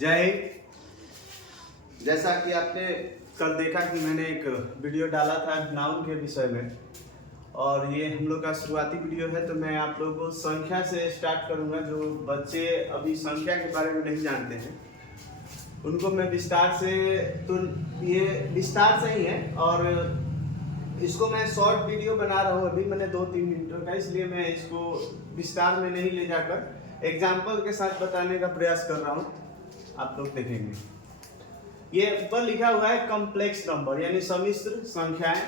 जय हिंद। जैसा कि आपने कल देखा कि मैंने एक वीडियो डाला था नाउन के विषय में, और ये हम लोग का शुरुआती वीडियो है, तो मैं आप लोगों को संख्या से स्टार्ट करूंगा। जो बच्चे अभी संख्या के बारे में नहीं जानते हैं उनको मैं विस्तार से, तो ये विस्तार से ही है, और इसको मैं शॉर्ट वीडियो बना रहा हूँ। अभी मैंने 2-3 मिनटों का, इसलिए मैं इसको विस्तार में नहीं ले जाकर एग्जाम्पल के साथ बताने का प्रयास कर रहा हूँ। आप लोग देखेंगे ये ऊपर लिखा हुआ है कॉम्प्लेक्स नंबर यानी सम्मिश्र संख्याएं।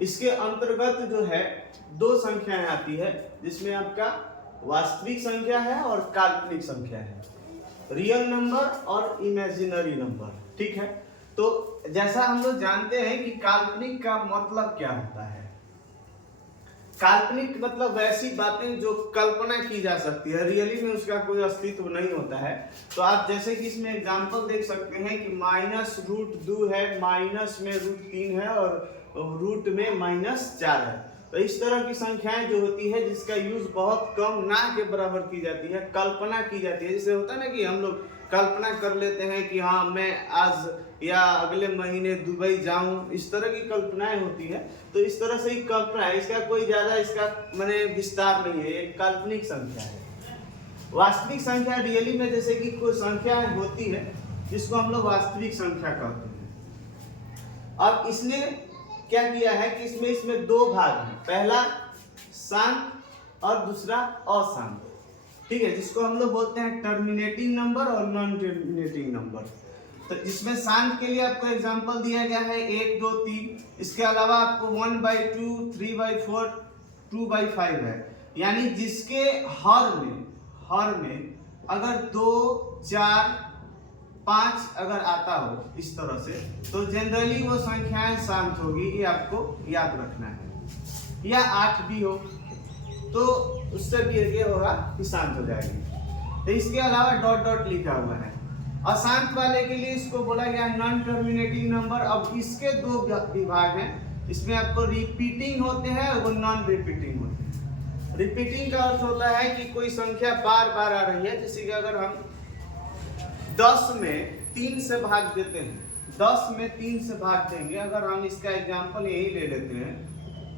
इसके अंतर्गत जो है 2 संख्याएं आती है, जिसमें आपका वास्तविक संख्या है और काल्पनिक संख्या है, रियल नंबर और इमेजिनरी नंबर। ठीक है, तो जैसा हम लोग जानते हैं कि काल्पनिक का मतलब क्या होता है। काल्पनिक मतलब वैसी बातें जो कल्पना की जा सकती है, रियली में उसका कोई अस्तित्व नहीं होता है। तो आप जैसे कि इसमें एग्जांपल देख सकते हैं कि -√2 है, माइनस में √3 है और रूट में -4 है। तो इस तरह की संख्याएं जो होती है जिसका यूज बहुत कम, ना के बराबर की जाती है, कल्पना की जाती है। जैसे होता है ना कि हम लोग कल्पना कर लेते हैं कि हाँ मैं आज या अगले महीने दुबई जाऊं, इस तरह की कल्पनाएं होती है। तो इस तरह से ही कल्पना है, इसका कोई ज्यादा इसका माने विस्तार नहीं है, एक काल्पनिक संख्या है। वास्तविक संख्या रियली में जैसे कि कोई संख्या होती है जिसको हम लोग वास्तविक संख्या कहते हैं। अब इसने क्या किया है कि इसमें 2 भाग हैं, पहला शांत और दूसरा अशांत। ठीक है, जिसको हम लोग बोलते हैं टर्मिनेटिंग नंबर और नॉन टर्मिनेटिंग नंबर। तो इसमें शांत के लिए आपको एग्जांपल दिया गया है 1, 2, 3। इसके अलावा आपको 1/2, 3/4, 2/5 है, यानी जिसके हर में अगर 2, 4, 5 अगर आता हो इस तरह से, तो जनरली वो संख्याएं शांत होगी। ये आपको याद रखना है। या 8 भी हो तो उससे भी ये होगा कि शांत हो जाएगी। तो इसके अलावा डॉट डॉट लिखा हुआ है। अशांत वाले के लिए इसको बोला गया नॉन टर्मिनेटिंग नंबर। अब इसके 2 विभाग हैं, इसमें आपको रिपीटिंग होते हैं और वो नॉन रिपीटिंग होते हैं। रिपीटिंग का अर्थ होता है कि कोई संख्या बार बार आ रही है। जैसे कि अगर हम 10 में 3 से भाग देते हैं, 10 में 3 से भाग देंगे, अगर हम इसका एग्जाम्पल यही ले लेते हैं,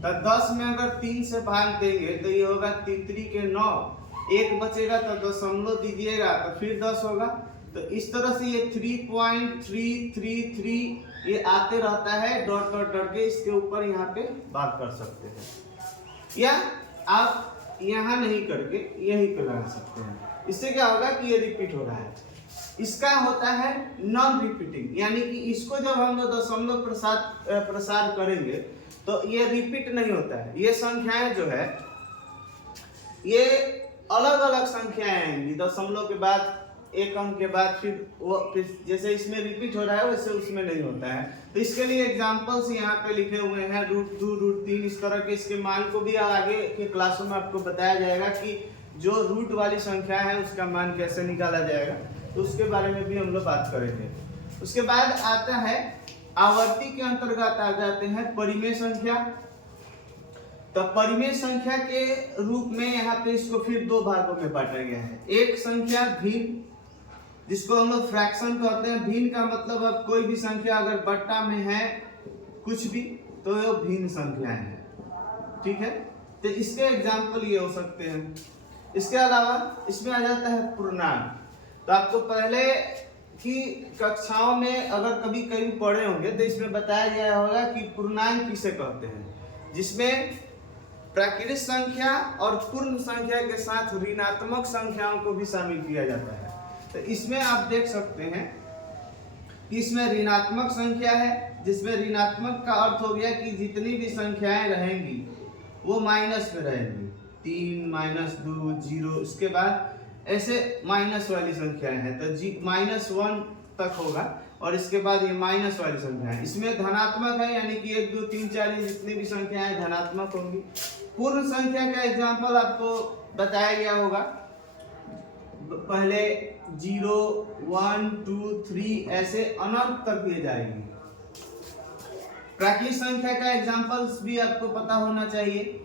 तो 10 में अगर 3 से भाग देंगे तो ये होगा 3 के 9, 1 बचेगा तो दशमलव दीजिएगा तो फिर 10 होगा। तो इस तरह से ये 3.333 ये आते रहता है, डॉट डॉट डॉट के इसके ऊपर यहाँ पे बात कर सकते हैं, या आप यहाँ नहीं करके यहीं पे लगा सकते हैं। इससे क्या होगा कि ये रिपीट हो रहा है। इसका होता है नॉन रिपीटिंग, यानी कि इसको जब हम लोग दशमलव प्रसार करेंगे तो ये रिपीट नहीं होता है। ये संख्याएं जो है ये अलग अलग संख्याएं आएंगी, दशमलव के बाद 1 अंक के बाद फिर जैसे इसमें रिपीट हो रहा है वैसे उसमें नहीं होता है। तो इसके लिए एग्जांपल्स यहाँ पे लिखे हुए हैं, √2, √3 इस तरह के। इसके मान को भी आगे के क्लासों में आपको बताया जाएगा कि जो रूट वाली संख्या है उसका मान कैसे निकाला जाएगा, तो उसके बारे में भी हम लोग बात करेंगे। उसके बाद आता है आवर्ती के अंतर्गत आ जाते हैं परिमेय संख्या। तो परिमेय संख्या के रूप में यहाँ पे इसको फिर 2 भागों में बांटा गया है। एक संख्या भिन्न, जिसको हम लोग फ्रैक्शन कहते हैं। भिन्न का मतलब अब कोई भी संख्या अगर बट्टा में है कुछ भी तो ये भिन्न संख्याएं हैं। ठीक है, तो इसके एग्जाम्पल ये हो सकते हैं। इसके अलावा इसमें आ जाता है पूर्णांक। तो आपको पहले की कक्षाओं में अगर कभी पढ़े होंगे तो इसमें बताया गया होगा कि पूर्णांक किसे कहते हैं, जिसमें प्राकृतिक संख्या और पूर्ण संख्या के साथ ऋणात्मक संख्याओं को भी शामिल किया जाता है। तो इसमें आप देख सकते हैं कि इसमें ऋणात्मक संख्या है, जिसमें ऋणात्मक का अर्थ हो गया कि जितनी भी संख्याएं रहेंगी वो माइनस में रहेंगी। 3, -2, 0, इसके बाद ऐसे माइनस वाली संख्याएं हैं तो -1 तक होगा, और इसके बाद ये माइनस वाली संख्या है। इसमें धनात्मक है, यानी कि 1, 2, 3, 4 जितनी भी संख्याएं धनात्मक होंगी। पूर्ण संख्या का एग्जांपल आपको बताया गया होगा, पहले 0, 1, 2, 3 ऐसे अनंत तक दिए जाएंगे। प्राकृतिक संख्या का एग्जांपल्स भी आपको पता होना चाहिए,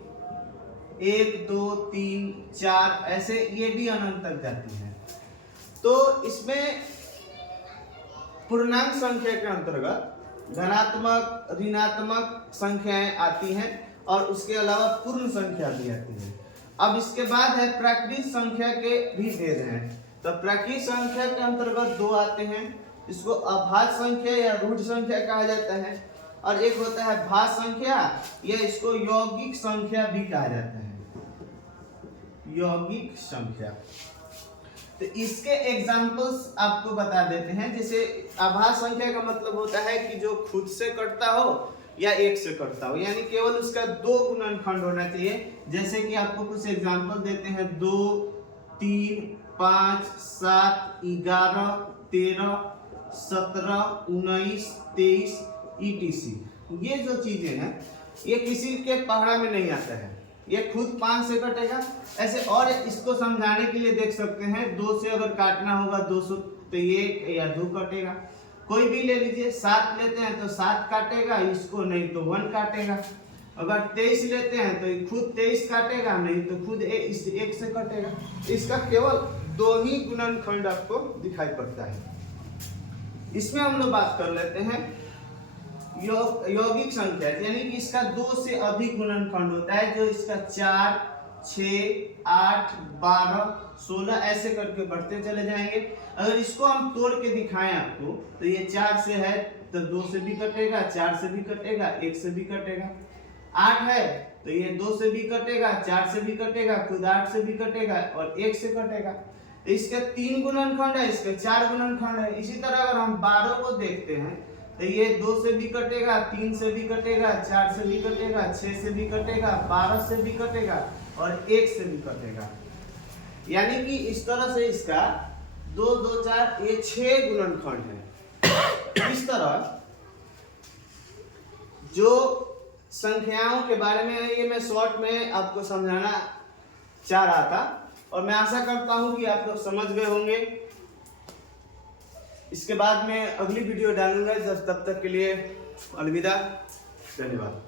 1, 2, 3, 4 ऐसे ये भी अनंत तक जाती है। तो इसमें पूर्णांक संख्या के अंतर्गत धनात्मक ऋणात्मक संख्याएं आती हैं और उसके अलावा पूर्ण संख्या भी आती है। अब इसके बाद है प्राकृत संख्या के भी भेद हैं। तो प्राकृत संख्या के अंतर्गत दो आते हैं, इसको अभाज्य संख्या या रूढ़ संख्या कहा जाता है, और एक होता है भाज्य संख्या या इसको यौगिक संख्या भी कहा जाता है, यौगिक संख्या। तो इसके एग्जांपल्स आपको बता देते हैं। जैसे अभाज्य संख्या का मतलब होता है कि जो खुद से कटता हो या एक से कटता हो, यानी केवल उसका दो गुणनखंड होना चाहिए। जैसे कि आपको कुछ एग्जांपल देते हैं, 2, 3, 5, 7, 11, 13, 17, 19, 23 ETC। ये जो चीजें हैं ये किसी के पहाड़ा में नहीं आता है, ये खुद 5 से कटेगा ऐसे। और इसको समझाने के लिए देख सकते हैं, 2 से अगर काटना होगा 200 तो 1 या 2 कटेगा। कोई भी ले लीजिए, 7 लेते हैं तो 7 काटेगा, इसको नहीं तो 1 काटेगा। अगर 23 लेते हैं तो खुद 23 काटेगा, नहीं तो खुद इस 1 से कटेगा। इसका केवल 2 ही गुणनखंड आपको दिखाई पड़ता है। इसमें हम लोग बात कर लेते हैं यौगिक संख्या, यानी कि इसका 2 से अधिक गुणनखंड होता है, जो इसका 4, 6, 8, 12, 16 ऐसे करके बढ़ते चले जाएंगे। अगर इसको हम तोड़ के दिखाएं आपको, तो ये 4 से है तो 2 से भी कटेगा, 4 से भी कटेगा, 1 से भी कटेगा। 8 है तो ये 2 से भी कटेगा, 4 से भी कटेगा, खुद 8 से भी कटेगा और 1 से कटेगा। इसके 3 गुणनखंड है, इसके 4 गुणनखंड है। इसी तरह अगर हम 12 को देखते हैं तो ये 2 से भी कटेगा, 3 से भी कटेगा, 4 से भी कटेगा, 6 से भी कटेगा, 12 से भी कटेगा और 1 से भी कटेगा। यानी कि इस तरह से इसका 2, 2, 4 ये 6 गुणनखंड है। इस तरह जो संख्याओं के बारे में ये मैं शॉर्ट में आपको समझाना चाह रहा था, और मैं आशा करता हूं कि आप लोग समझ गए होंगे। इसके बाद में अगली वीडियो डालूंगा। तब तक के लिए अलविदा, धन्यवाद।